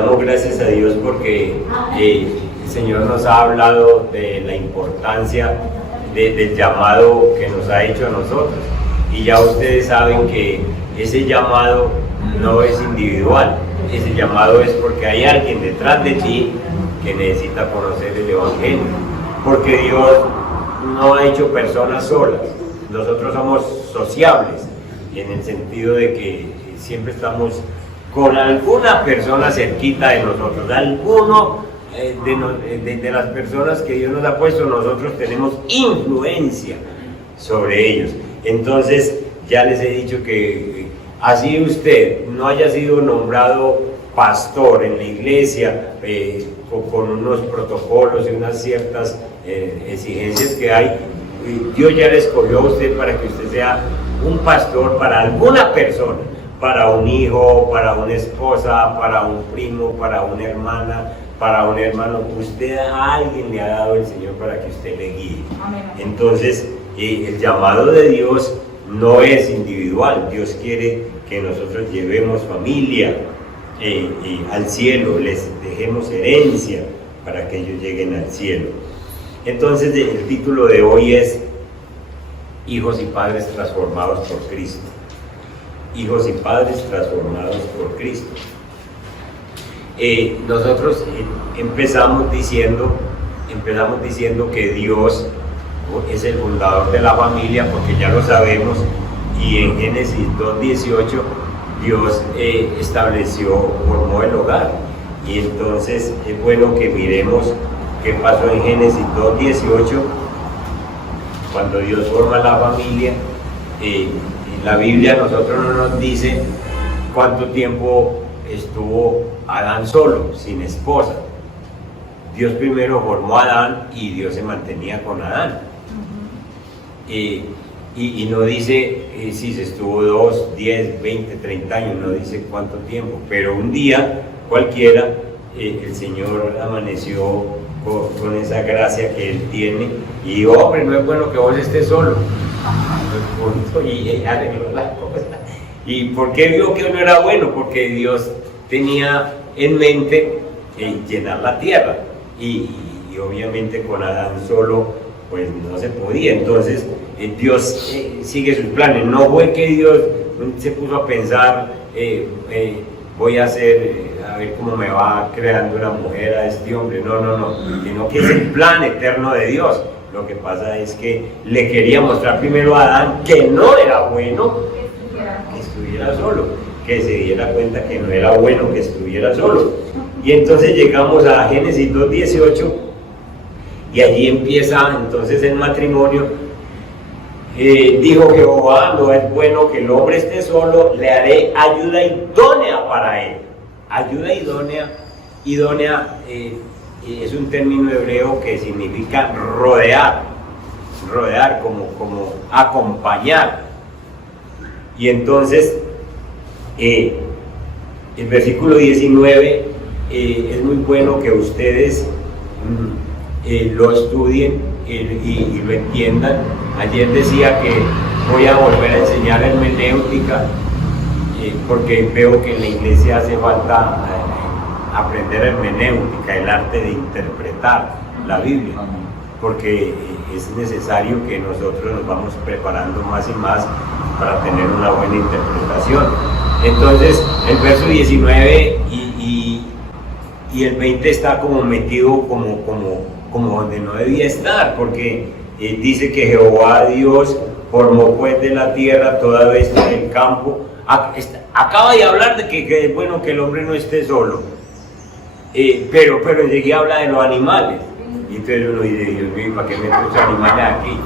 Damos gracias a Dios porque el Señor nos ha hablado de la importancia del llamado que nos ha hecho a nosotros. Y ya ustedes saben que ese llamado no es individual, ese llamado es porque hay alguien detrás de ti que necesita conocer el Evangelio. Porque Dios no ha hecho personas solas, nosotros somos sociables, en el sentido de que siempre estamos con alguna persona cerquita de nosotros, alguno de las personas que Dios nos ha puesto, nosotros tenemos influencia sobre ellos. Entonces, ya les he dicho que así usted no haya sido nombrado pastor en la iglesia, con unos protocolos y unas ciertas exigencias que hay, Dios ya le escogió a usted para que usted sea un pastor para alguna persona, para un hijo, para una esposa, para un primo, para una hermana, para un hermano. Usted a alguien le ha dado el Señor para que usted le guíe. Amén. Entonces, el llamado de Dios no es individual. Dios quiere que nosotros llevemos familia al cielo, les dejemos herencia para que ellos lleguen al cielo. Entonces, el título de hoy es Hijos y Padres Transformados por Cristo. Hijos y padres transformados por Cristo. Nosotros empezamos diciendo que Dios es el fundador de la familia, porque ya lo sabemos, y en Génesis 2:18 Dios formó el hogar. Y entonces es bueno que miremos qué pasó en Génesis 2:18 cuando Dios forma la familia. La Biblia a nosotros no nos dice cuánto tiempo estuvo Adán solo, sin esposa. Dios primero formó a Adán y Dios se mantenía con Adán. Y no dice si se estuvo 2, 10, 20, 30 años, no dice cuánto tiempo, pero un día cualquiera el Señor amaneció con esa gracia que Él tiene y dijo: hombre, no es bueno que vos estés solo. Y arregló la cosa. ¿Y por qué vio que no era bueno? Porque Dios tenía en mente llenar la tierra y obviamente con Adán solo pues no se podía. Entonces Dios sigue sus planes. No fue que Dios se puso a pensar voy a hacer a ver cómo me va creando una mujer a este hombre. No, sino que es el plan eterno de Dios. Lo que pasa es que le quería mostrar primero a Adán que no era bueno que estuviera solo, que se diera cuenta que no era bueno que estuviera solo. Y entonces llegamos a Génesis 2:18 y allí empieza entonces el matrimonio. Dijo Jehová: no es bueno que el hombre esté solo, le haré ayuda idónea para él. Ayuda idónea es un término hebreo que significa rodear como acompañar. Y entonces el versículo 19 es muy bueno que ustedes lo estudien y lo entiendan. Ayer decía que voy a volver a enseñar hermenéutica porque veo que en la iglesia hace falta aprender hermenéutica, el arte de interpretar la Biblia, porque es necesario que nosotros nos vamos preparando más y más para tener una buena interpretación. Entonces el verso 19 y el 20 está como metido como donde no debía estar, porque dice que Jehová Dios formó pues de la tierra toda bestia del campo. Acaba de hablar de que es bueno que el hombre no esté solo, pero enseguida habla de los animales. Y entonces uno dice: Dios mío, ¿para qué me puso animales aquí?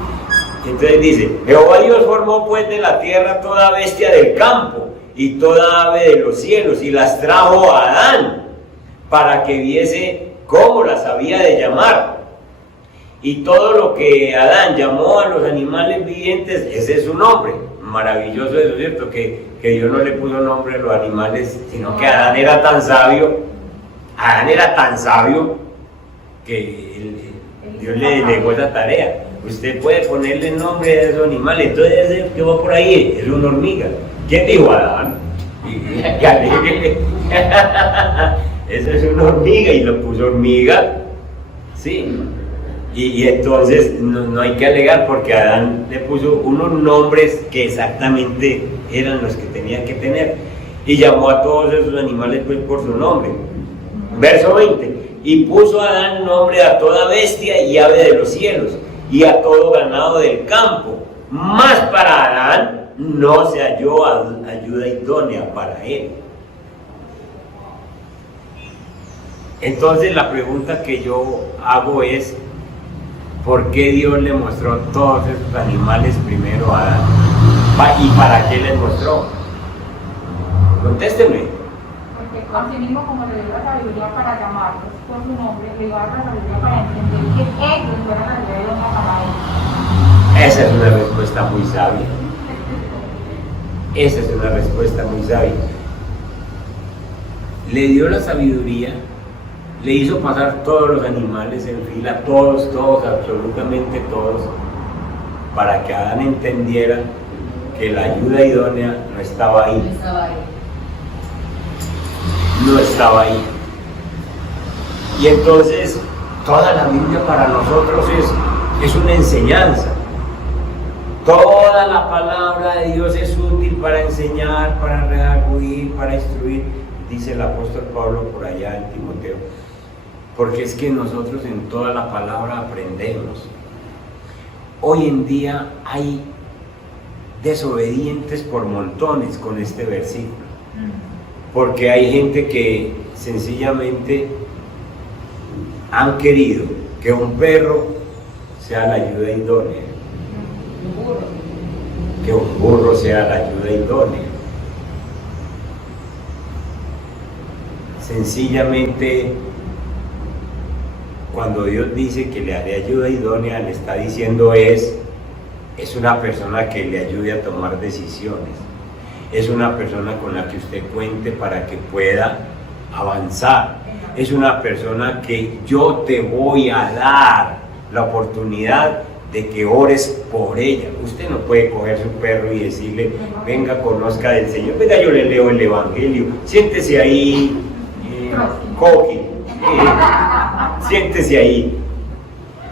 Entonces dice: Jehová Dios formó pues de la tierra toda bestia del campo y toda ave de los cielos, y las trajo a Adán para que viese cómo las había de llamar. Y todo lo que Adán llamó a los animales vivientes, ese es su nombre. Maravilloso eso, ¿cierto? Que Dios no le puso nombre a los animales, sino que Adán era tan sabio que Dios le delegó esa tarea. Usted puede ponerle nombre a esos animales. Entonces ese que va por ahí es una hormiga. ¿Quién dijo? Adán. esa es una hormiga, y lo puso hormiga, sí. Y entonces no hay que alegar, porque Adán le puso unos nombres que exactamente eran los que tenía que tener, y llamó a todos esos animales pues por su nombre. Verso 20, y puso Adán nombre a toda bestia y ave de los cielos, y a todo ganado del campo, mas para Adán no se halló ayuda idónea para él. Entonces la pregunta que yo hago es, ¿por qué Dios le mostró todos esos animales primero a Adán? ¿Y para qué les mostró? Contésteme. Porque así mismo como le dio la sabiduría para llamarlos por su nombre, le dio la sabiduría para entender que ellos fueran la idea de Dios para él. Esa es una respuesta muy sabia. Esa es una respuesta muy sabia. Le dio la sabiduría, le hizo pasar todos los animales en fila, todos, absolutamente todos, para que Adán entendiera que la ayuda idónea no estaba ahí. No estaba ahí. Y entonces, toda la Biblia para nosotros es una enseñanza. Toda la palabra de Dios es útil para enseñar, para redarguir, para instruir, dice el apóstol Pablo por allá en Timoteo. Porque es que nosotros en toda la palabra aprendemos. Hoy en día hay desobedientes por montones con este versículo. Porque hay gente que sencillamente han querido que un perro sea la ayuda idónea. Que un burro sea la ayuda idónea. Sencillamente, cuando Dios dice que le haré ayuda idónea, le está diciendo es una persona que le ayude a tomar decisiones. Es una persona con la que usted cuente para que pueda avanzar. Es una persona que yo te voy a dar la oportunidad de que ores por ella. Usted no puede coger su perro y decirle, venga, conozca del Señor, venga, yo le leo el Evangelio, siéntese ahí, Coqui, siéntese ahí,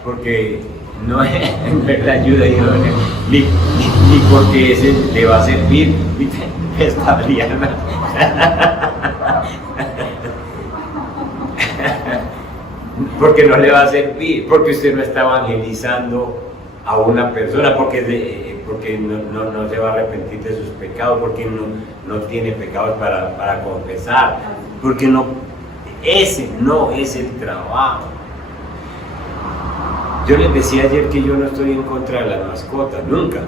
porque no es en verdad ayuda idónea, ni porque ese le va a servir, esta Adriana. Porque no le va a servir, porque usted no está evangelizando a una persona, porque no se va a arrepentir de sus pecados, porque no tiene pecados para confesar, porque ese no es el trabajo. Yo les decía ayer que yo no estoy en contra de las mascotas, nunca.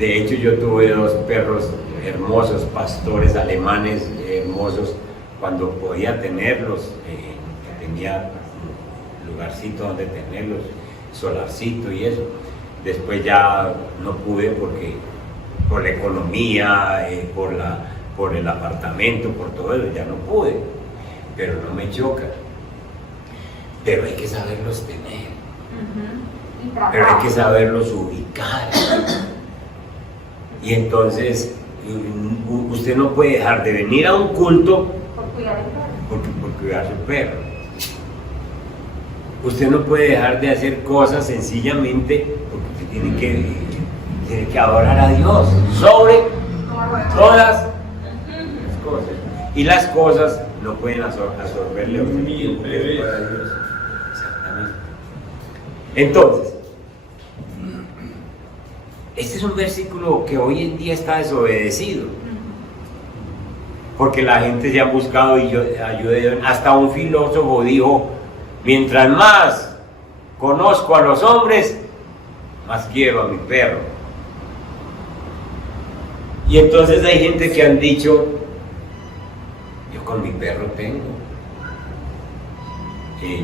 De hecho, yo tuve 2 perros hermosos, pastores alemanes hermosos, cuando podía tenerlos, tenía lugarcito donde tenerlos, solarcito y eso. Después ya no pude porque por la economía, por el apartamento, por todo eso, ya no pude, pero no me choca. Pero hay que saberlos tener, pero hay que saberlos ubicar. Y entonces usted no puede dejar de venir a un culto por cuidar a su perro. Usted no puede dejar de hacer cosas sencillamente porque usted tiene que adorar a Dios sobre todas las cosas. Y las cosas no pueden absorberle a usted tiempo que es para Dios. Exactamente. Entonces, este es un versículo que hoy en día está desobedecido, porque la gente ya ha buscado ayuda. Hasta un filósofo dijo, mientras más conozco a los hombres, más quiero a mi perro. Y entonces hay gente que han dicho, yo con mi perro tengo,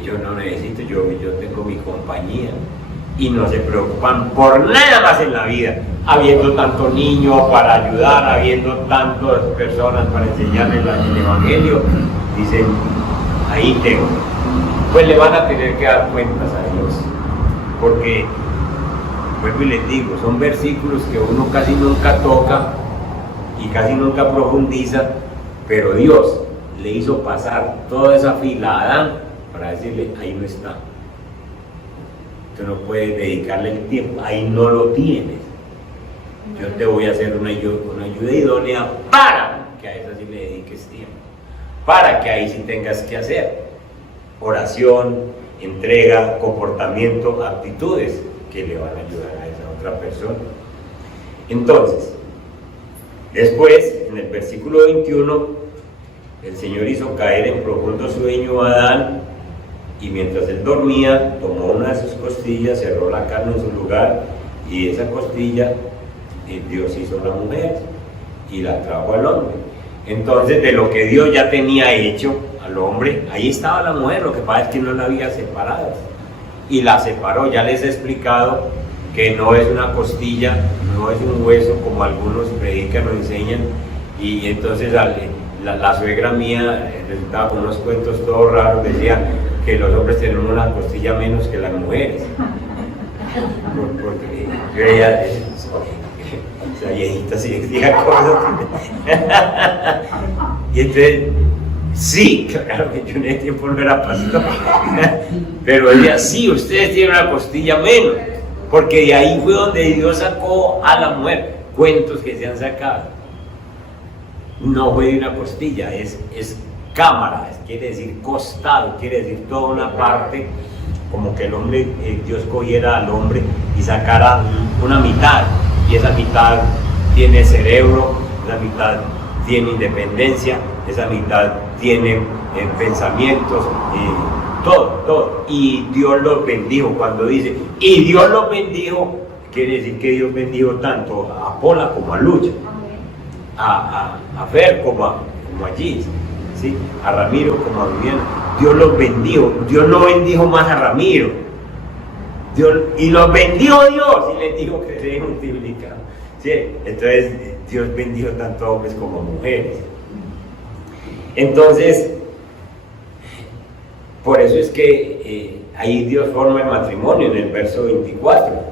yo no necesito, yo tengo mi compañía. Y no se preocupan por nada más en la vida, habiendo tanto niño para ayudar, habiendo tantas personas para enseñarles el Evangelio, dicen, ahí tengo. Pues le van a tener que dar cuentas a Dios, porque, vuelvo y les digo, son versículos que uno casi nunca toca y casi nunca profundiza, pero Dios le hizo pasar toda esa fila a Adán para decirle, ahí no está. Tú no puedes dedicarle el tiempo, ahí no lo tienes. Yo te voy a hacer una ayuda idónea para que a esa sí le dediques tiempo, para que ahí sí tengas que hacer oración, entrega, comportamiento, actitudes que le van a ayudar a esa otra persona. Entonces, después, en el versículo 21, el Señor hizo caer en profundo sueño a Adán, y mientras él dormía, tomó una de sus costillas, cerró la carne en su lugar, y de esa costilla Dios hizo la mujer y la trajo al hombre. Entonces, de lo que Dios ya tenía hecho al hombre, ahí estaba la mujer, lo que pasa es que no la había separado, y la separó. Ya les he explicado que no es una costilla, no es un hueso como algunos predican o enseñan, y entonces la suegra mía resultaba con unos cuentos todos raros, decía que los hombres tenemos una costilla menos que las mujeres, porque yo ella, esa viejita sí decía cosas, y entonces, sí, claro que yo en ese tiempo no era pastor, pero ella, sí, ustedes tienen una costilla menos, porque de ahí fue donde Dios sacó a la mujer. Cuentos que se han sacado, no fue de una costilla, es cámara, quiere decir costado, quiere decir toda una parte, como que el hombre, Dios cogiera al hombre y sacara una mitad, y esa mitad tiene cerebro, esa mitad tiene independencia, esa mitad tiene pensamientos, todo, y Dios los bendijo. Cuando dice, y Dios los bendijo, quiere decir que Dios bendijo tanto a Pola como a Lucha, a Fer como a Gis, ¿sí? A Ramiro como a Viviana. Dios los bendijo. Dios no bendijo más a Ramiro, y los bendijo Dios y les dijo que se multiplicaron, ¿sí? Entonces Dios bendijo tanto a hombres como a mujeres. Entonces, por eso es que ahí Dios forma el matrimonio en el verso 24.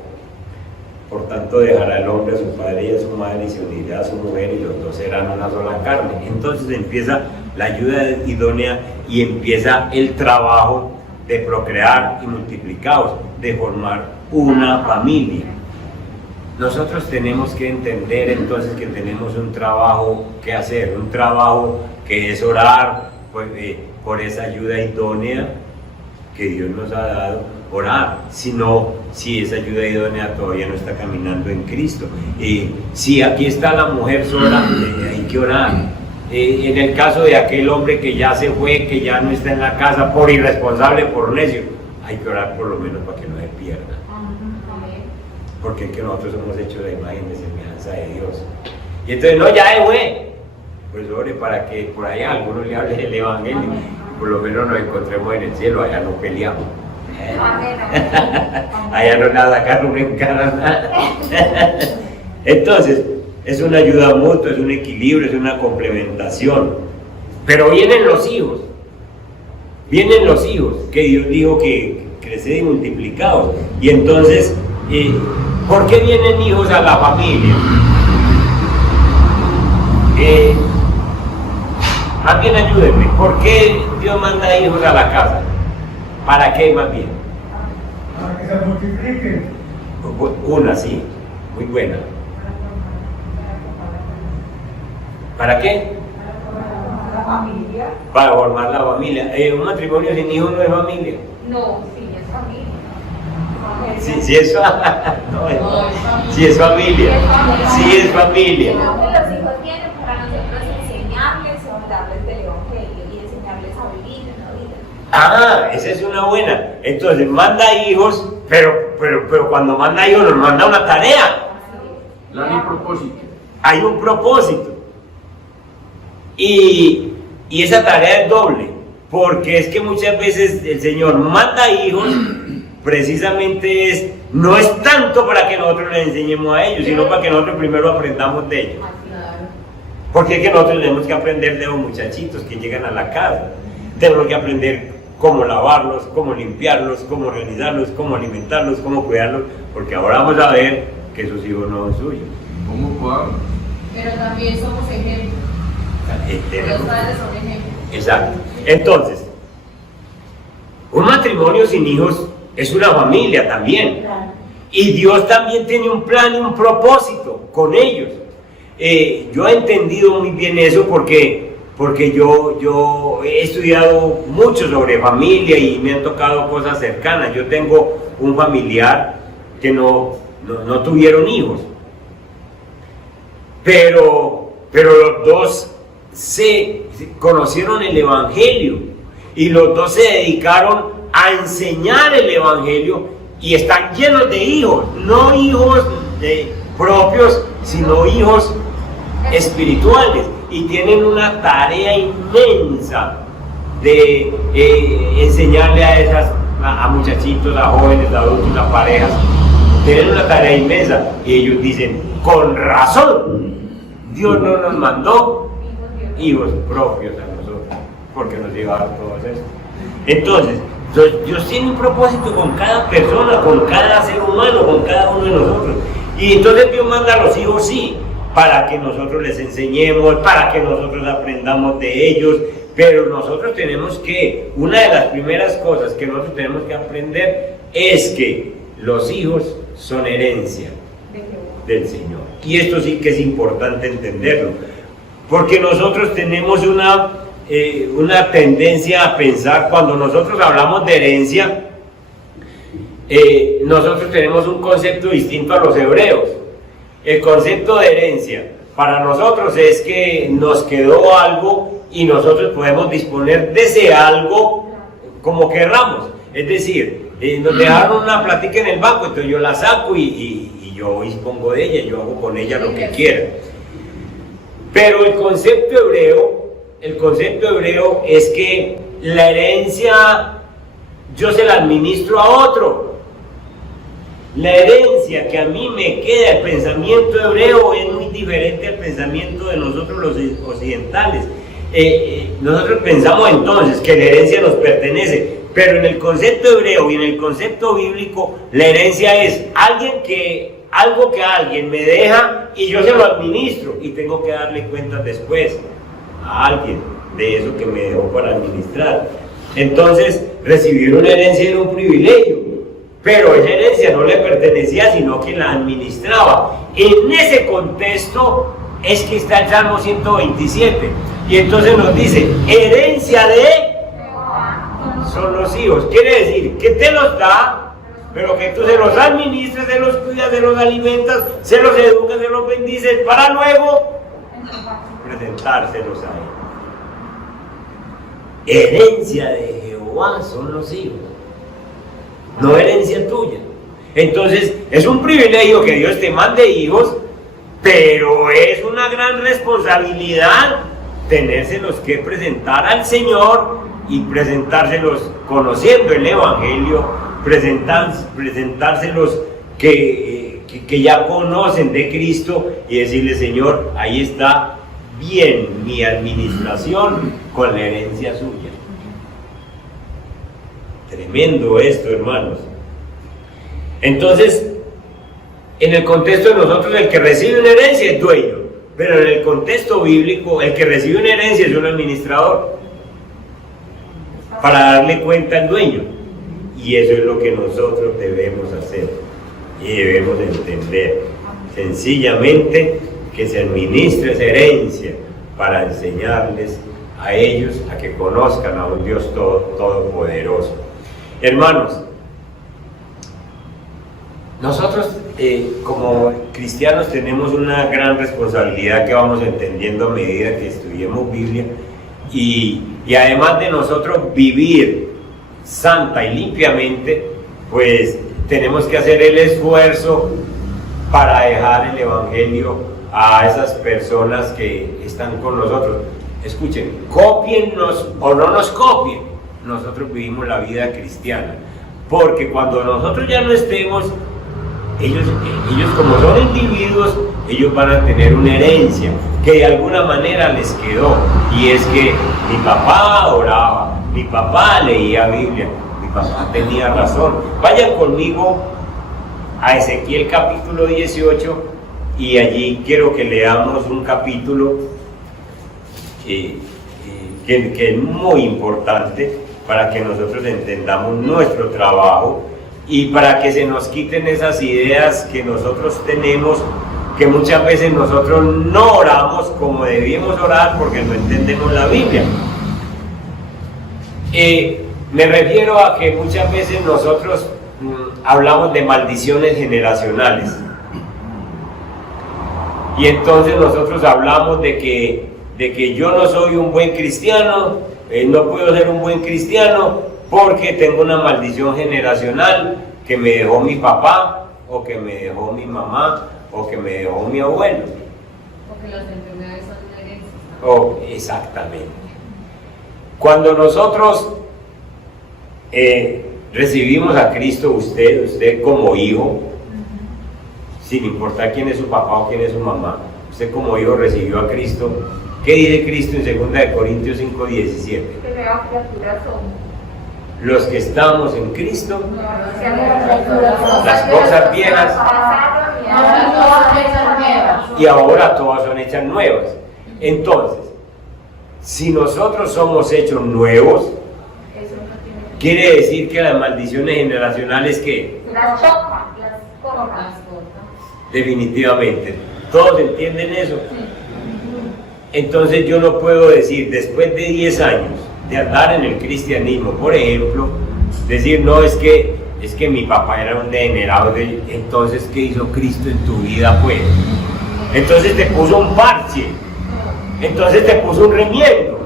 Por tanto, dejará el hombre a su padre y a su madre y se unirá a su mujer, y los dos serán una sola carne. Entonces empieza la ayuda idónea y empieza el trabajo de procrear y multiplicados, de formar una familia. Nosotros tenemos que entender entonces que tenemos un trabajo que hacer, un trabajo que es orar por esa ayuda idónea que Dios nos ha dado, orar, si esa ayuda idónea todavía no está caminando en Cristo. Si aquí está la mujer sola, hay que orar. En el caso de aquel hombre que ya se fue, que ya no está en la casa por irresponsable, por necio, hay que orar por lo menos para que no se pierda. Porque es que nosotros somos hechos de imagen de semejanza de Dios. Y entonces, no, ya se fue. Pues ore para que por allá algunos le hablen el evangelio, por lo menos nos encontremos en el cielo, allá no peleamos. Allá no nada, acá no me encara. Entonces, es una ayuda mutua, es un equilibrio, es una complementación. Pero vienen los hijos, que Dios dijo que creced y multiplicados. Y entonces, ¿por qué vienen hijos a la familia? Más bien ayúdenme, ¿por qué Dios manda hijos a la casa? ¿Para qué más bien? Para que se multipliquen. Una, sí, muy buena. ¿Para qué? La familia. Para formar la familia. Un matrimonio sin hijos no es familia. No, sí, es familia. Sí es familia. Sí es familia. Sí es familia. Sino que los hijos vienen para nosotros enseñarles, darles del evangelio y enseñarles a vivir en la vida. Ah, esa es una buena. Entonces manda hijos, pero cuando manda hijos nos manda una tarea. Hay un propósito. Hay un propósito. Y esa tarea es doble, porque es que muchas veces el Señor manda hijos, precisamente no es tanto para que nosotros les enseñemos a ellos, sino para que nosotros primero aprendamos de ellos. Porque es que nosotros tenemos que aprender de los muchachitos que llegan a la casa, tenemos que aprender cómo lavarlos, cómo limpiarlos, cómo organizarlos, cómo alimentarlos, cómo cuidarlos, porque ahora vamos a ver que sus hijos no son suyos. ¿Cómo cuál? Pero también somos ejemplos. Los padres son ejemplos. Exacto. Entonces, un matrimonio sin hijos es una familia también. Y Dios también tiene un plan y un propósito con ellos. Yo he entendido muy bien eso porque yo he estudiado mucho sobre familia y me han tocado cosas cercanas. Yo tengo un familiar que no tuvieron hijos, pero los dos se conocieron el Evangelio y los dos se dedicaron a enseñar el Evangelio y están llenos de hijos, no hijos propios, sino hijos espirituales, y tienen una tarea inmensa de enseñarle a muchachitos, a jóvenes, a adultos, a parejas. Tienen una tarea inmensa y ellos dicen, con razón, Dios no nos mandó hijos propios a nosotros, porque nos llevaron todos eso. Entonces, Dios tiene un propósito con cada persona, con cada ser humano, con cada uno de nosotros. Y entonces Dios manda a los hijos, sí, para que nosotros les enseñemos, para que nosotros aprendamos de ellos, pero nosotros tenemos que, una de las primeras cosas que nosotros tenemos que aprender es que los hijos son herencia del Señor. Y esto sí que es importante entenderlo, porque nosotros tenemos una tendencia a pensar, cuando nosotros hablamos de herencia, nosotros tenemos un concepto distinto a los hebreos. El concepto de herencia para nosotros es que nos quedó algo y nosotros podemos disponer de ese algo como querramos. Es decir, nos dejaron una platica en el banco, entonces yo la saco y yo dispongo de ella, yo hago con ella lo que quiera. Pero el concepto hebreo es que la herencia yo se la administro a otro. La herencia que a mí me queda, el pensamiento hebreo es muy diferente al pensamiento de nosotros los occidentales. Nosotros pensamos entonces que la herencia nos pertenece, pero en el concepto hebreo y en el concepto bíblico, la herencia es algo que alguien me deja y yo se lo administro y tengo que darle cuentas después a alguien de eso que me dejó para administrar. Entonces, recibir una herencia era un privilegio, pero esa herencia no le pertenecía, sino que la administraba. En ese contexto es que está el Salmo 127, y entonces nos dice, herencia de son los hijos. Quiere decir que te los da, pero que tú se los administras, se los cuidas, se los alimentas, se los educas, se los bendices, para luego presentárselos a él. Herencia de Jehová son los hijos, no herencia tuya. Entonces es un privilegio que Dios te mande hijos, pero es una gran responsabilidad tenérselos que presentar al Señor y presentárselos conociendo el Evangelio, presentárselos que ya conocen de Cristo y decirle, Señor, ahí está bien mi administración con la herencia suya. Tremendo esto, hermanos. Entonces, en el contexto de nosotros, el que recibe una herencia es dueño, pero en el contexto bíblico, el que recibe una herencia es un administrador, para darle cuenta al dueño. Y eso es lo que nosotros debemos hacer y debemos entender. Sencillamente que se administre esa herencia para enseñarles a ellos a que conozcan a un Dios todopoderoso. Hermanos, nosotros como cristianos tenemos una gran responsabilidad que vamos entendiendo a medida que estudiemos Biblia, y además de nosotros vivir santa y limpiamente, pues tenemos que hacer el esfuerzo para dejar el Evangelio a esas personas que están con nosotros. Escuchen, cópiennos o no nos copien, nosotros vivimos la vida cristiana, porque cuando nosotros ya no estemos, ellos como son individuos, ellos van a tener una herencia que de alguna manera les quedó, y es que mi papá oraba, mi papá leía Biblia, mi papá tenía razón. Vayan conmigo a Ezequiel capítulo 18, y allí quiero que leamos un capítulo que que es muy importante para que nosotros entendamos nuestro trabajo y para que se nos quiten esas ideas que nosotros tenemos, que muchas veces nosotros no oramos como debíamos orar porque no entendemos la Biblia. Me refiero a que muchas veces nosotros hablamos de maldiciones generacionales. Y entonces nosotros hablamos de que yo no soy un buen cristiano, no puedo ser un buen cristiano porque tengo una maldición generacional que me dejó mi papá, o que me dejó mi mamá, o que me dejó mi abuelo. Porque las enfermedades son herencias. Exactamente. Cuando nosotros recibimos a Cristo, usted como hijo, sin importar quién es su papá o quién es su mamá, usted como hijo recibió a Cristo. ¿Qué dice Cristo en 2 Corintios 5:17? Que nuevas criaturas somos. Los que estamos en Cristo, Las cosas viejas pasaron y ahora todas son hechas nuevas. Entonces, si nosotros somos hechos nuevos, quiere decir que las maldiciones generacionales que las chocan, las cortan. definitivamente, ¿todos entienden eso? Entonces yo no puedo decir, después de 10 años de andar en el cristianismo, por ejemplo, decir, no, es que mi papá era un degenerado, entonces, ¿qué hizo Cristo en tu vida, pues? Entonces te puso un parche, entonces te puso un remiendo,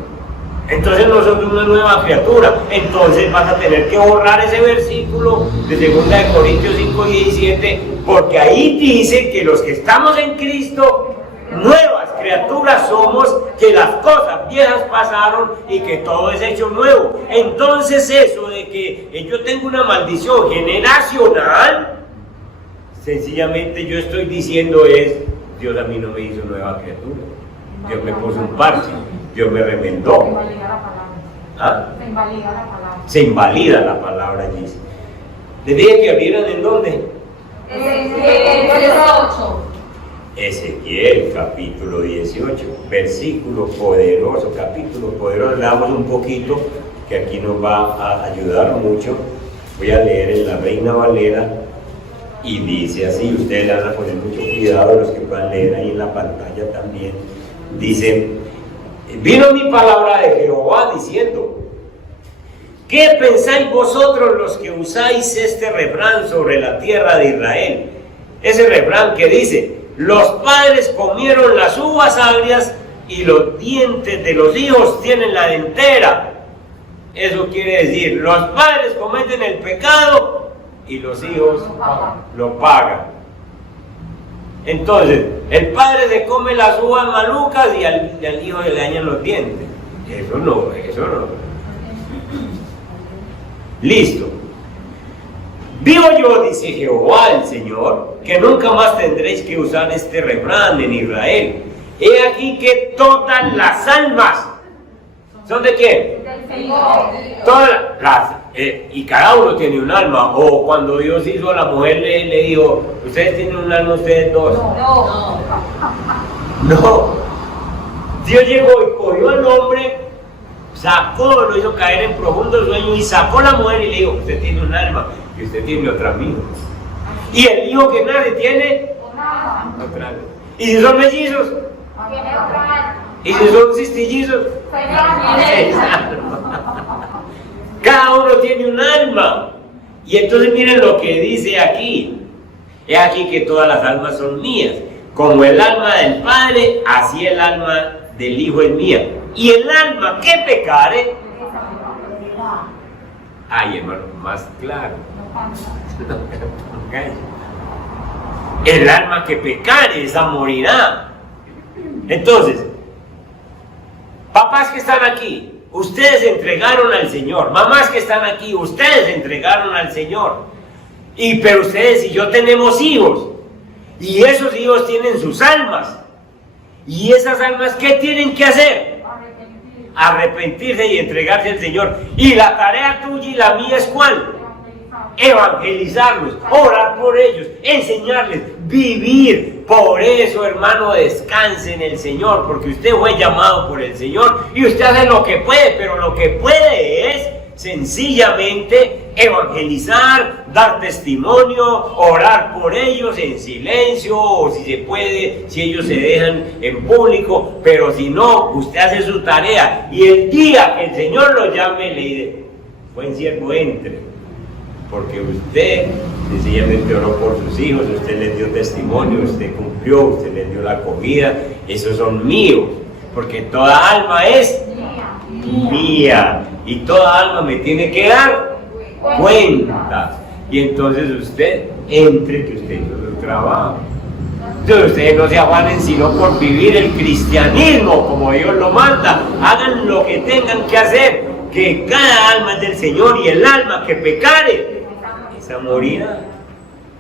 entonces no sos una nueva criatura, entonces vas a tener que borrar ese versículo de 2 Corintios 5:17, porque ahí dice que los que estamos en Cristo, nuevas criaturas somos, que las cosas viejas pasaron y que todo es hecho nuevo. Entonces eso de que yo tengo una maldición generacional, sencillamente yo estoy diciendo es, Dios a mí no me hizo nueva criatura, Dios me puso un parche, Dios me remendó. Se invalida la palabra. ¿Ah? Se invalida la palabra. Se invalida la palabra allí. ¿Les dije que abrieran en dónde? El 8. Ezequiel capítulo 18, versículo poderoso, capítulo poderoso. Le damos un poquito que aquí nos va a ayudar mucho. Voy a leer en la Reina Valera y dice así, ustedes le van a poner mucho cuidado, los que puedan leer ahí en la pantalla también. Dice, vino mi palabra de Jehová diciendo, ¿qué pensáis vosotros los que usáis este refrán sobre la tierra de Israel? Ese refrán que dice, los padres comieron las uvas agrias y los dientes de los hijos tienen la dentera. Eso quiere decir, los padres cometen el pecado y los hijos lo pagan. Entonces, el padre se come las uvas malucas y al hijo le dañan los dientes. Eso no. Listo. Vivo yo, dice Jehová el Señor, que nunca más tendréis que usar este refrán en Israel. He aquí que todas las almas, ¿son de quién? Del Señor. Todas las, y cada uno tiene un alma. O cuando Dios hizo a la mujer le dijo, ustedes tienen un alma, ustedes dos. No. Dios llegó y cogió al hombre, lo hizo caer en profundo sueño y sacó la mujer y le dijo, usted tiene un alma y usted tiene otra misma. Y el hijo que nace tiene otra alma. Y si son mellizos, y si son cistillizos, cada uno tiene un alma. Y entonces miren lo que dice aquí. He aquí que todas las almas son mías. Como el alma del Padre, así el alma del Hijo es mía. Y el alma que pecare, ay hermano, más claro. El alma que pecare, esa morirá. Entonces, papás que están aquí, ustedes entregaron al Señor. Mamás que están aquí, ustedes entregaron al Señor. Pero ustedes y yo tenemos hijos. Y esos hijos tienen sus almas. Y esas almas, ¿qué tienen que hacer? Arrepentirse y entregarse al Señor. Y la tarea tuya y la mía es ¿cuál? Evangelizarlos, orar por ellos, enseñarles, vivir Por eso, hermano, descanse en el Señor, porque usted fue llamado por el Señor y usted hace lo que puede, pero lo que puede es sencillamente evangelizar, dar testimonio, orar por ellos en silencio, o si se puede, si ellos se dejan en público, pero si no, usted hace su tarea y el día que el Señor lo llame, le dice: buen siervo, entre, porque usted sencillamente oró por sus hijos, usted les dio testimonio, usted cumplió, usted les dio la comida, esos son míos, porque toda alma es mía y toda alma me tiene que dar cuenta. Y entonces usted entre, que usted hizo su trabajo. Entonces ustedes no se afanen sino por vivir el cristianismo como Dios lo manda. Hagan lo que tengan que hacer, que cada alma es del Señor, y el alma que pecare, esa morirá.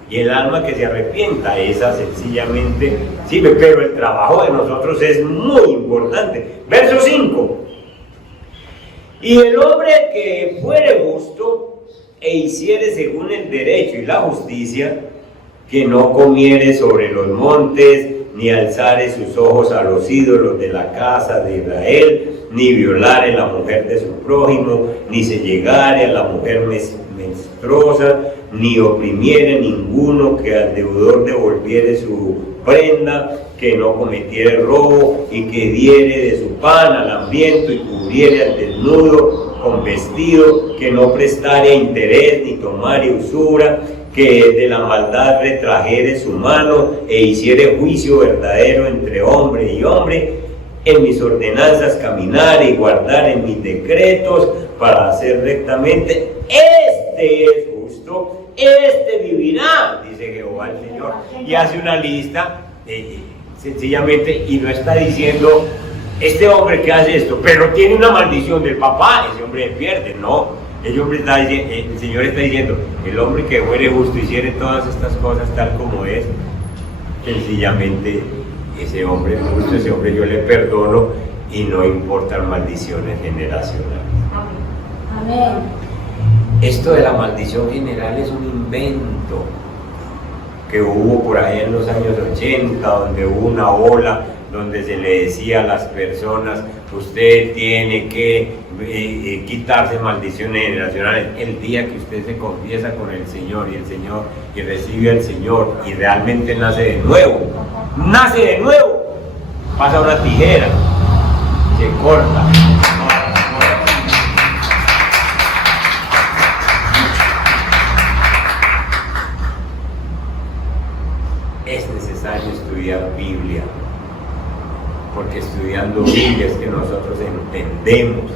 Y el alma que se arrepienta, esa sencillamente sirve. Pero el trabajo de nosotros es muy importante. Verso 5. Y el hombre que fuere justo e hiciere según el derecho y la justicia, que no comiere sobre los montes, ni alzare sus ojos a los ídolos de la casa de Israel, ni violare la mujer de su prójimo, ni se llegare a la mujer menstruosa, ni oprimiere ninguno, que al deudor devolviere su prenda, que no cometiere robo, y que diere de su pan al hambriento, y cubriere al desnudo con vestido, que no prestare interés, ni tomare usura, que de la maldad retrajere su mano, e hiciere juicio verdadero entre hombre y hombre, en mis ordenanzas caminar y guardar en mis decretos para hacer rectamente, este es justo, este vivirá, dice Jehová el Señor. Y hace una lista, sencillamente, y no está diciendo: este hombre que hace esto, pero tiene una maldición del papá, ese hombre pierde. No, el Señor está diciendo: el hombre que fuere justo, hiciere todas estas cosas tal como es, sencillamente ese hombre es justo, ese hombre yo le perdono, y no importan maldiciones generacionales. Amén. Esto de la maldición general es un invento que hubo por ahí en los años 80, donde hubo una ola donde se le decía a las personas: usted tiene que quitarse maldiciones generacionales. El día que usted se confiesa con el Señor y recibe al Señor y realmente nace de nuevo, pasa una tijera, se corta. Es necesario estudiar Biblia, porque estudiando Biblia es que nosotros entendemos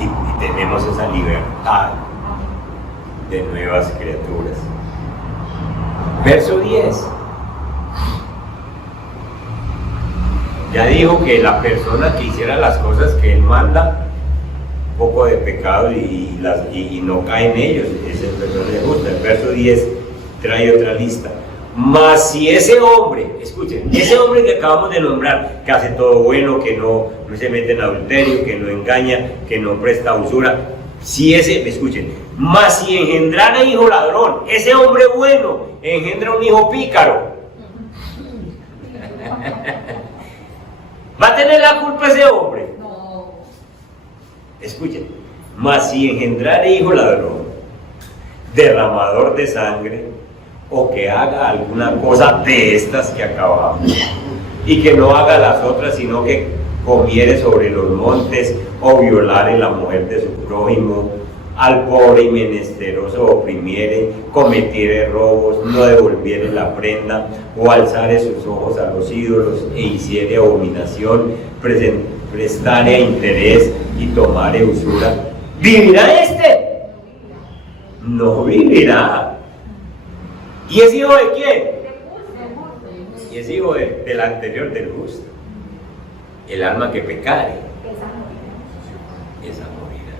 y tenemos esa libertad de nuevas criaturas. Verso 10. Ya dijo que la persona que hiciera las cosas que Él manda, poco de pecado y no cae en ellos, esa persona le gusta. El verso 10 trae otra lista. Mas si ese hombre, escuchen, ese hombre que acabamos de nombrar, que hace todo bueno, que no se mete en adulterio, que no engaña, que no presta usura, escuchen, mas si engendrara hijo ladrón, ese hombre bueno engendra un hijo pícaro, ¿va a tener la culpa ese hombre? No. Escuchen, mas si engendrara hijo ladrón, derramador de sangre, o que haga alguna cosa de estas que acabamos, y que no haga las otras, sino que comiere sobre los montes, o violare la mujer de su prójimo, al pobre y menesteroso oprimiere, cometiere robos, no devolviere la prenda, o alzare sus ojos a los ídolos, e hiciere abominación, prestare interés y tomare usura, ¿vivirá este? No vivirá. ¿Y es hijo de quién? Y es hijo del anterior, del justo. El alma que pecare, esa morirá.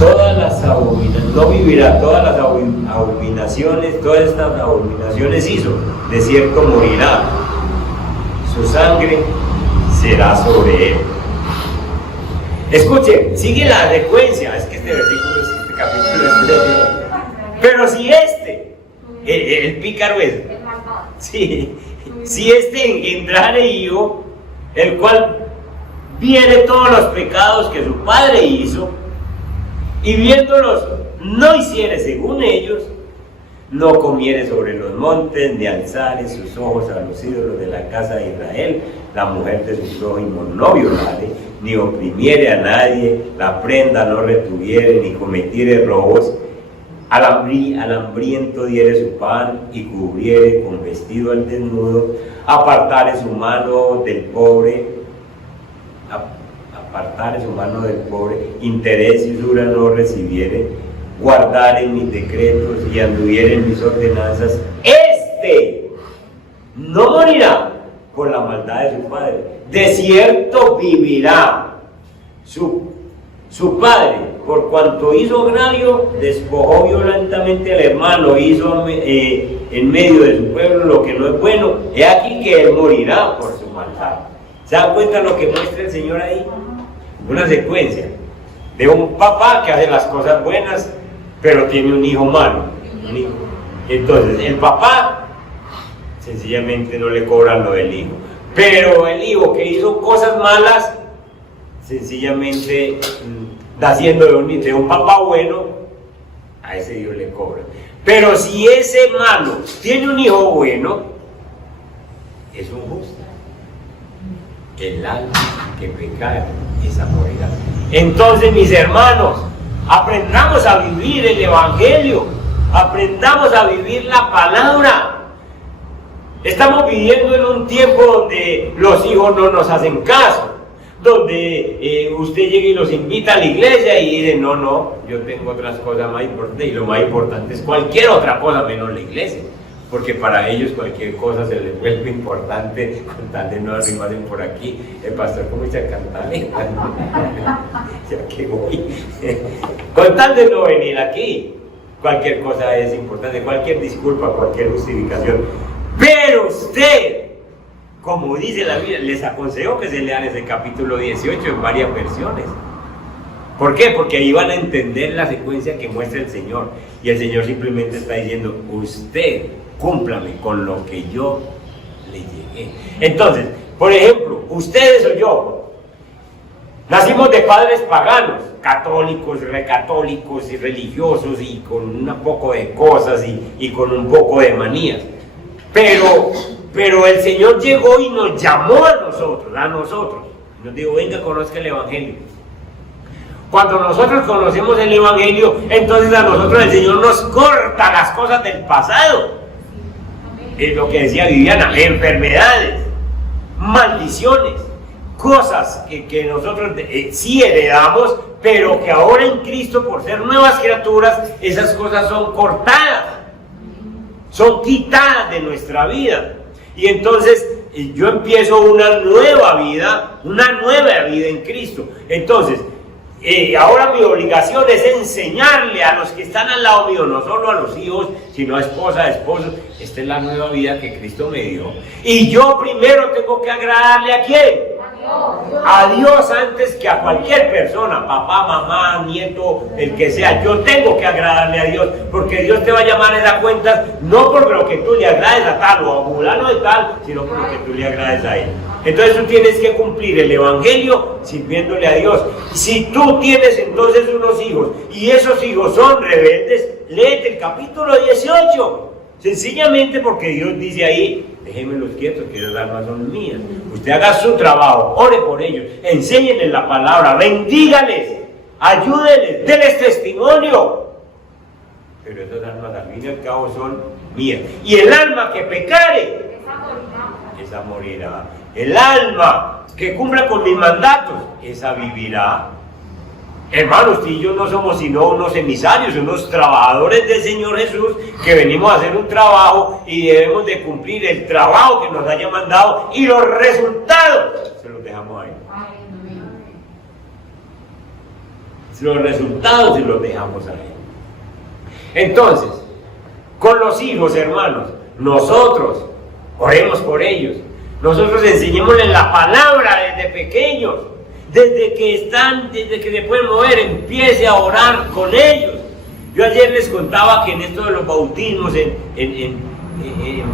Todas las abominaciones, no vivirá, todas las abominaciones, todas estas abominaciones hizo, de cierto morirá. Su sangre será sobre él. Escuchen, sigue la secuencia. Es que este versículo, este capítulo es breve. Pero si el pícaro es, El malvado. sí, si engendrare hijo, el cual viene todos los pecados que su padre hizo, y viéndolos no hiciere según ellos, no comiere sobre los montes, ni alzare sus ojos a los ídolos de la casa de Israel, la mujer de su prójimo no violare, ni oprimiere a nadie, la prenda no retuviere, ni cometiere robos, al hambriento diere su pan, y cubriere con vestido al desnudo, apartare su mano del pobre, interés y usura no recibiere, guardar en mis decretos y anduviere en mis ordenanzas, no morirá por la maldad de su padre, de cierto vivirá. Su padre, por cuanto hizo agravio, despojó violentamente al hermano, hizo en medio de su pueblo lo que no es bueno, he aquí que él morirá por su maldad. ¿Se dan cuenta lo que muestra el Señor ahí? Una secuencia de un papá que hace las cosas buenas, pero tiene un hijo malo. Entonces, el papá sencillamente no le cobra lo del hijo, pero el hijo que hizo cosas malas, sencillamente haciendo de un papá bueno, a ese Dios le cobra. Pero si ese malo tiene un hijo bueno, es un justo. El alma que pecare, esa morirá. Entonces, mis hermanos, aprendamos a vivir el Evangelio, aprendamos a vivir la palabra. Estamos viviendo en un tiempo donde los hijos no nos hacen caso, donde usted llega y los invita a la iglesia y dice, no, yo tengo otras cosas más importantes, y lo más importante es cualquier otra cosa menos la iglesia, porque para ellos cualquier cosa se les vuelve importante, con tal de no arrimarse por aquí. El pastor comienza a cantar, ya que voy, con tal de no venir aquí, cualquier cosa es importante, cualquier disculpa, cualquier justificación. Pero usted, como dice la Biblia, les aconsejo que se lean ese capítulo 18 en varias versiones. ¿Por qué? Porque ahí van a entender la secuencia que muestra el Señor. Y el Señor simplemente está diciendo, usted cúmplame con lo que yo le llegué. Entonces, por ejemplo, ustedes o yo, nacimos de padres paganos, católicos, recatólicos y religiosos, y con un poco de cosas y con un poco de manías. Pero el Señor llegó y nos llamó a nosotros. Nos dijo, venga, conozca el Evangelio. Cuando nosotros conocemos el Evangelio, entonces a nosotros el Señor nos corta las cosas del pasado. Es lo que decía Viviana, enfermedades, maldiciones, cosas que nosotros sí heredamos, pero que ahora en Cristo, por ser nuevas criaturas, esas cosas son cortadas, son quitadas de nuestra vida. Y entonces yo empiezo una nueva vida en Cristo. Entonces, ahora mi obligación es enseñarle a los que están al lado mío, no solo a los hijos, sino a esposa, esposos. Esta es la nueva vida que Cristo me dio. Y yo primero tengo que agradarle ¿a quién? A Dios antes que a cualquier persona, papá, mamá, nieto, el que sea. Yo tengo que agradarle a Dios, porque Dios te va a llamar a esa cuenta, no por lo que tú le agrades a tal o a fulano de tal, sino por lo que tú le agrades a él. Entonces tú tienes que cumplir el Evangelio sirviéndole a Dios. Si tú tienes entonces unos hijos y esos hijos son rebeldes, léete el capítulo 18. Sencillamente porque Dios dice ahí, déjenmelos quietos, que esas almas son mías. Usted haga su trabajo, ore por ellos, enséñenles la palabra, bendígales, ayúdenles, denles testimonio. Pero esas almas al fin y al cabo son mías. Y el alma que pecare, esa morirá. El alma que cumpla con mis mandatos, esa vivirá. Hermanos, tú y yo no somos sino unos emisarios, unos trabajadores del Señor Jesús, que venimos a hacer un trabajo y debemos de cumplir el trabajo que nos haya mandado, y los resultados se los dejamos ahí. Los resultados se los dejamos ahí. Entonces, con los hijos, hermanos, nosotros oremos por ellos. Nosotros enseñémosles la palabra desde pequeños. desde que se pueden mover, empiece a orar con ellos. Yo ayer les contaba que en esto de los bautismos en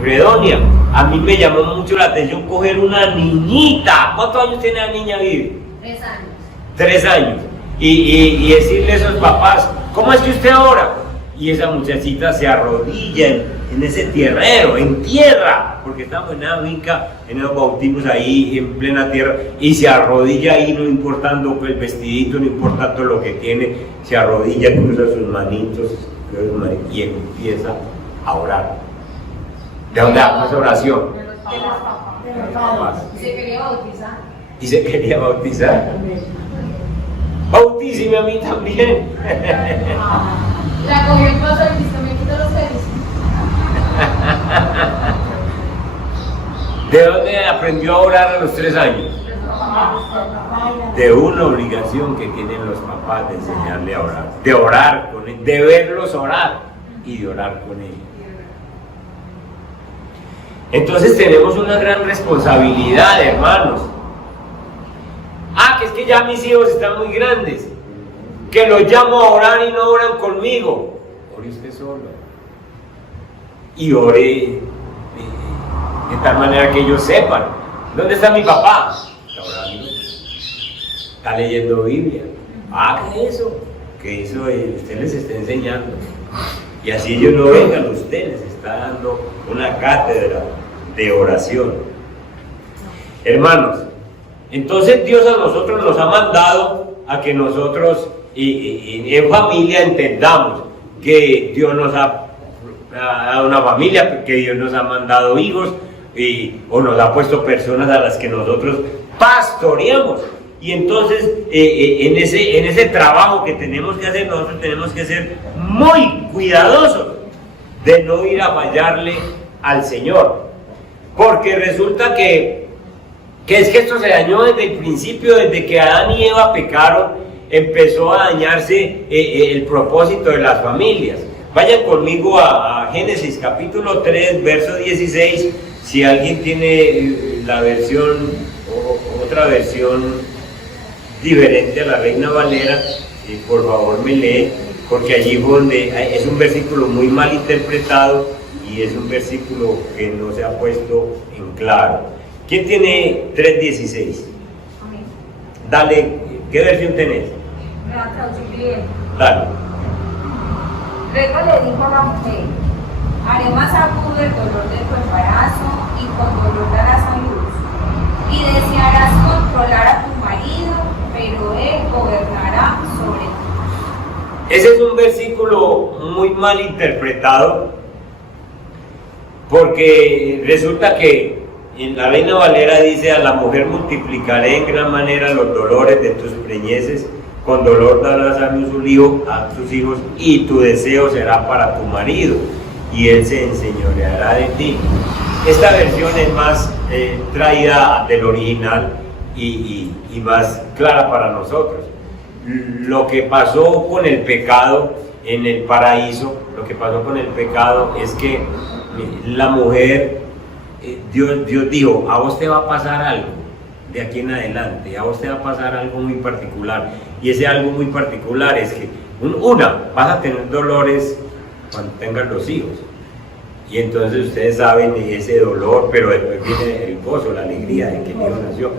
Fredonia, a mí me llamó mucho la atención coger una niñita. ¿Cuántos años tiene la niña, Vivi? 3 años. 3 años. Y decirle a esos papás, ¿cómo es que usted ora? Y esa muchachita se arrodilla en ese tierrero, en tierra, porque estamos en una finca, en esos bautismos ahí en plena tierra, y se arrodilla ahí, no importando el vestidito, no importando lo que tiene, se arrodilla, cruza sus manitos y empieza a orar. ¿De dónde va esa oración? De los papás. De los padres. Y se quería bautizar. Y se quería bautizar. Bautíceme a mí también. La cogió el paso y dice, me quito los tenis. ¿De dónde aprendió a orar a los 3 años? De una obligación que tienen los papás de enseñarle a orar, de orar con él, de verlos orar y de orar con ellos. Entonces tenemos una gran responsabilidad, hermanos. Que es que ya mis hijos están muy grandes, que los llamo a orar y no oran conmigo. Ore usted solo. Y ore de tal manera que ellos sepan. ¿Dónde está mi papá? Está orando. Está leyendo Biblia. Que eso usted les está enseñando. Y así ellos no vengan, usted les está dando una cátedra de oración. Hermanos, entonces Dios a nosotros nos ha mandado a que nosotros en familia entendamos que Dios nos ha dado una familia, que Dios nos ha mandado hijos o nos ha puesto personas a las que nosotros pastoreamos. Y entonces en ese trabajo que tenemos que hacer, nosotros tenemos que ser muy cuidadosos de no ir a fallarle al Señor, porque resulta que es que esto se dañó desde el principio, desde que Adán y Eva pecaron, empezó a dañarse el propósito de las familias. Vayan conmigo a Génesis capítulo 3, verso 16, si alguien tiene la versión, o otra versión diferente a la Reina Valera, por favor me lee, porque allí donde es un versículo muy mal interpretado y es un versículo que no se ha puesto en claro. ¿Quién tiene 3.16? Dale, ¿qué versión tenés? La traducción viviente. Dale. Luego le dijo a la mujer, haré más agudo el dolor de tu embarazo y con dolor darás a luz. Y desearás controlar a tu marido, pero él gobernará sobre ti. Ese es un versículo muy mal interpretado, porque resulta que en la Reina Valera dice: a la mujer multiplicaré en gran manera los dolores de tus preñeces, con dolor darás a tus hijos, y tu deseo será para tu marido, y él se enseñoreará de ti. Esta versión es más traída del original y más clara para nosotros. Lo que pasó con el pecado en el paraíso, lo que pasó con el pecado es que la mujer, Dios dijo: a vos te va a pasar algo de aquí en adelante, a vos te va a pasar algo muy particular, y ese algo muy particular es que vas a tener dolores cuando tengas los hijos, y entonces ustedes saben ese dolor, pero después viene el gozo, la alegría de que el hijo nació.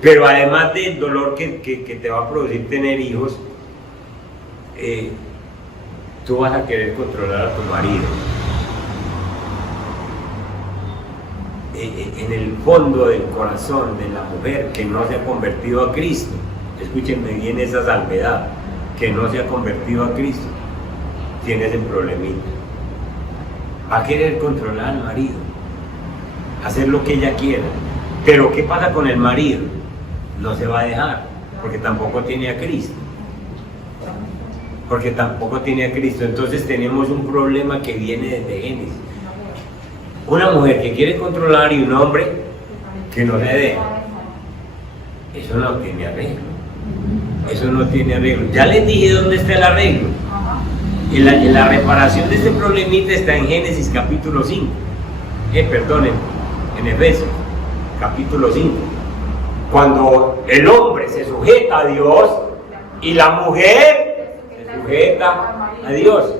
Pero además del dolor que te va a producir tener hijos, tú vas a querer controlar a tu marido. En el fondo del corazón de la mujer que no se ha convertido a Cristo, escúchenme bien esa salvedad, que no se ha convertido a Cristo, tiene ese problemita. Va a querer controlar al marido, hacer lo que ella quiera. Pero ¿qué pasa con el marido? No se va a dejar, porque tampoco tiene a Cristo. Porque tampoco tiene a Cristo. Entonces tenemos un problema que viene desde Génesis. Una mujer que quiere controlar y un hombre que no se deja. Eso no tiene arreglo. Eso no tiene arreglo. Ya les dije dónde está el arreglo. En la reparación de este problemita está en Génesis capítulo 5. En Efesios capítulo 5. cuando el hombre se sujeta a Dios y la mujer se sujeta a Dios.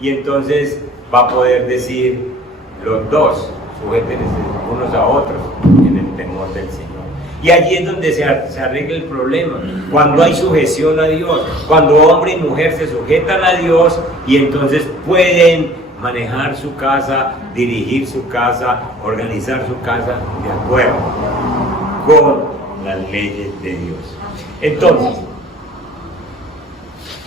Y entonces va a poder decir los dos, sujétense unos a otros en el temor del Señor. Y allí es donde se arregla el problema, cuando hay sujeción a Dios, cuando hombre y mujer se sujetan a Dios y entonces pueden manejar su casa, dirigir su casa, organizar su casa de acuerdo con las leyes de Dios. Entonces,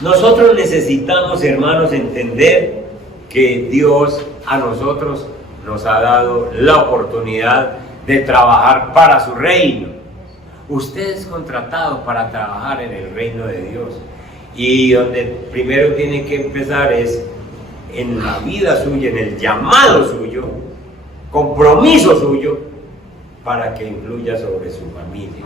nosotros necesitamos, hermanos, entender que Dios a nosotros nos ha dado la oportunidad de trabajar para su reino. Usted es contratado para trabajar en el reino de Dios, y donde primero tiene que empezar es en la vida suya, en el llamado suyo, compromiso suyo, para que influya sobre su familia.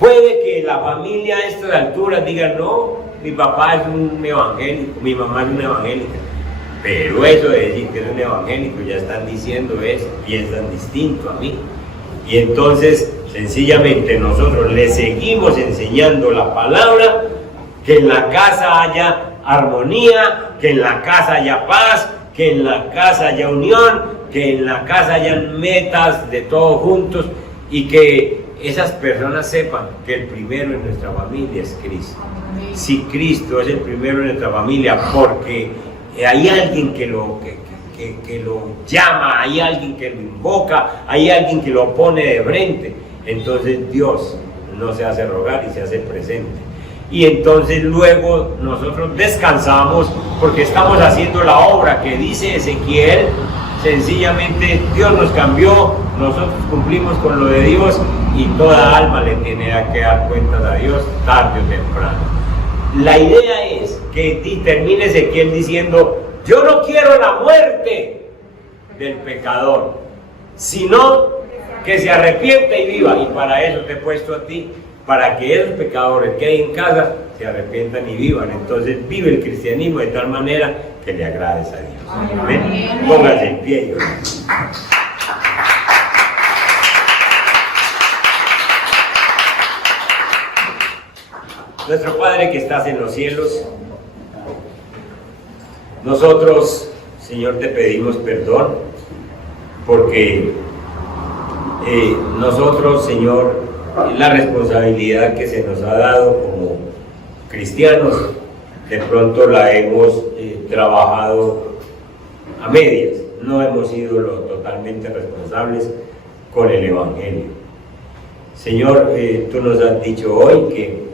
Puede que la familia a estas alturas diga: no, mi papá es un evangélico, mi mamá es una evangélica. Pero eso de decir que es un evangélico, ya están diciendo eso, piensan distinto a mí. Y entonces, sencillamente nosotros le seguimos enseñando la palabra, que en la casa haya armonía, que en la casa haya paz, que en la casa haya unión, que en la casa hayan metas de todos juntos, y que esas personas sepan que el primero en nuestra familia es Cristo. Si Cristo es el primero en nuestra familia, porque hay alguien que lo llama, hay alguien que lo invoca, hay alguien que lo pone de frente, entonces Dios no se hace rogar y se hace presente. Y entonces luego nosotros descansamos porque estamos haciendo la obra que dice Ezequiel. Sencillamente Dios nos cambió, nosotros cumplimos con lo de Dios, y toda alma le tiene que dar cuentas a Dios tarde o temprano. La idea es que termine Ezequiel diciendo: yo no quiero la muerte del pecador, sino que se arrepienta y viva. Y para eso te he puesto a ti, para que esos pecadores que hay en casa se arrepientan y vivan. Entonces vive el cristianismo de tal manera que le agrades a Dios. Amén. Póngase en pie. Nuestro Padre que estás en los cielos, nosotros, Señor, te pedimos perdón porque nosotros, Señor, la responsabilidad que se nos ha dado como cristianos, de pronto la hemos trabajado a medias, no hemos sido totalmente responsables con el Evangelio. Señor, tú nos has dicho hoy que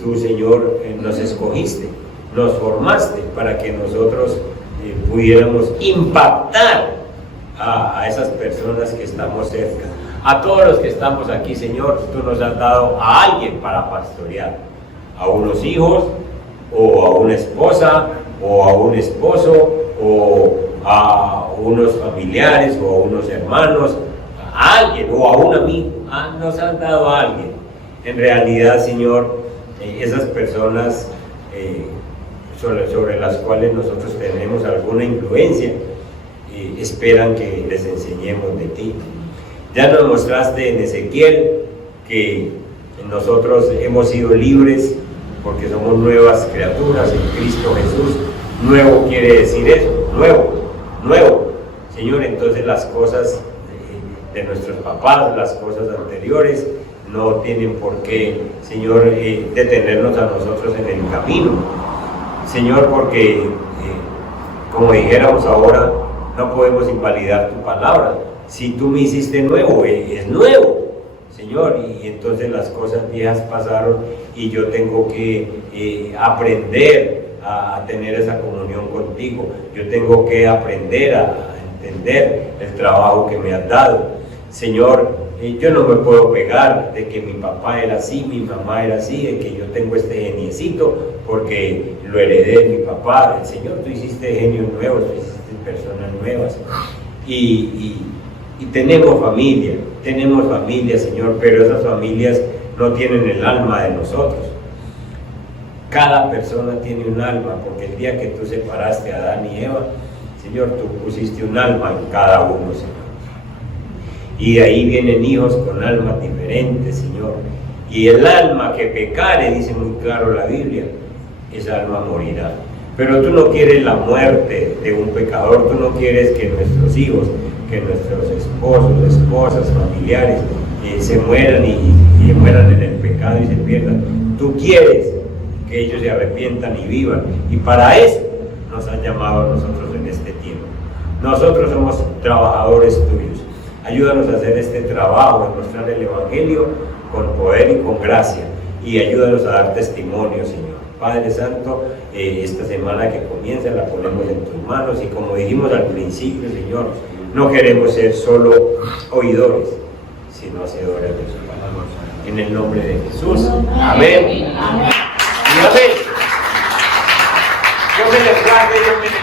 tú, Señor, nos escogiste, nos formaste para que nosotros pudiéramos impactar a esas personas que estamos cerca. A todos los que estamos aquí, Señor, tú nos has dado a alguien para pastorear, a unos hijos, o a una esposa, o a un esposo, o a unos familiares, o a unos hermanos, a alguien, o a un amigo. Nos has dado a alguien. En realidad, Señor, esas personas sobre las cuales nosotros tenemos alguna influencia, esperan que les enseñemos de ti. Ya nos mostraste en Ezequiel que nosotros hemos sido libres porque somos nuevas criaturas en Cristo Jesús. Nuevo quiere decir eso, nuevo. Señor, entonces las cosas de nuestros papás, las cosas anteriores, no tienen por qué, Señor, detenernos a nosotros en el camino. Señor, porque como dijéramos ahora, no podemos invalidar tu palabra. Si tú me hiciste nuevo, es nuevo, Señor, y entonces las cosas viejas pasaron y yo tengo que aprender a tener esa comunión contigo. Yo tengo que aprender a entender el trabajo que me has dado. Señor, yo no me puedo pegar de que mi papá era así, mi mamá era así, de que yo tengo este geniecito porque lo heredé de mi papá. Señor, tú hiciste genios nuevos, tú hiciste personas nuevas. Y tenemos familia, Señor, pero esas familias no tienen el alma de nosotros. Cada persona tiene un alma, porque el día que tú separaste a Adán y Eva, Señor, tú pusiste un alma en cada uno, Señor. Y de ahí vienen hijos con almas diferentes, Señor. Y el alma que pecare, dice muy claro la Biblia, esa alma morirá. Pero tú no quieres la muerte de un pecador, tú no quieres que nuestros hijos, que nuestros esposos, esposas, familiares se mueran y mueran en el pecado y se pierdan. Tú quieres que ellos se arrepientan y vivan. Y para eso nos han llamado a nosotros en este tiempo. Nosotros somos trabajadores tuyos. Ayúdanos a hacer este trabajo, a mostrar el Evangelio con poder y con gracia. Y ayúdanos a dar testimonio, Señor. Padre Santo, esta semana que comienza la ponemos en tus manos. Y como dijimos al principio, Señor, no queremos ser solo oidores, sino hacedores de su palabra. En el nombre de Jesús. Amén. Amén. Y amén. Dios me les guarde, Dios me les